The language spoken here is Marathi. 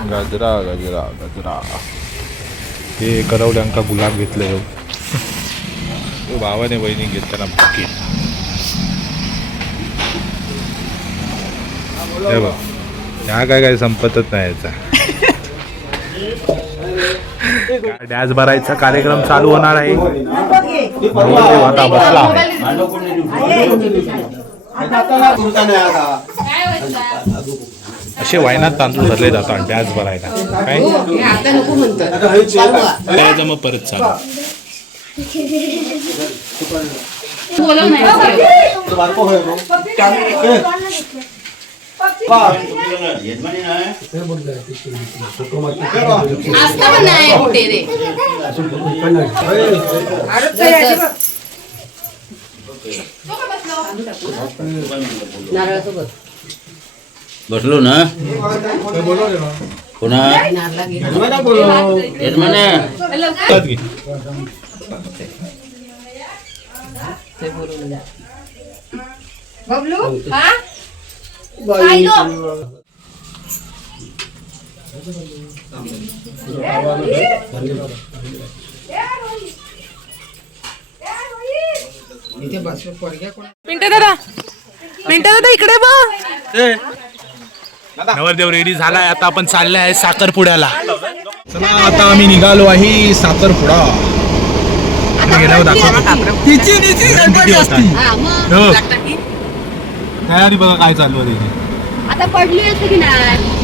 गजरा गजरा गजरा हे करवल्यांका गुलाब घेतले भावाने बहिणी घेताना बुके हे बघ ह्या काय संपतच नाही याचा डॅश भरायचा कार्यक्रम चालू होणार आहे आता बसला असे वायनात तांदूळ धरले जातात डॅश भरायला काय मग परत चालू बसलो ना पुन्हा मिंटा दादा इकडे बघ नवरदेव रेडी झालाय आता आपण चालले आहे साखरपुड्याला चला आता आम्ही निघालो आहे साखरपुडा गेल्यावर दाखवतो तयारी बघा काय चालू आहे आता पडली असते की नाही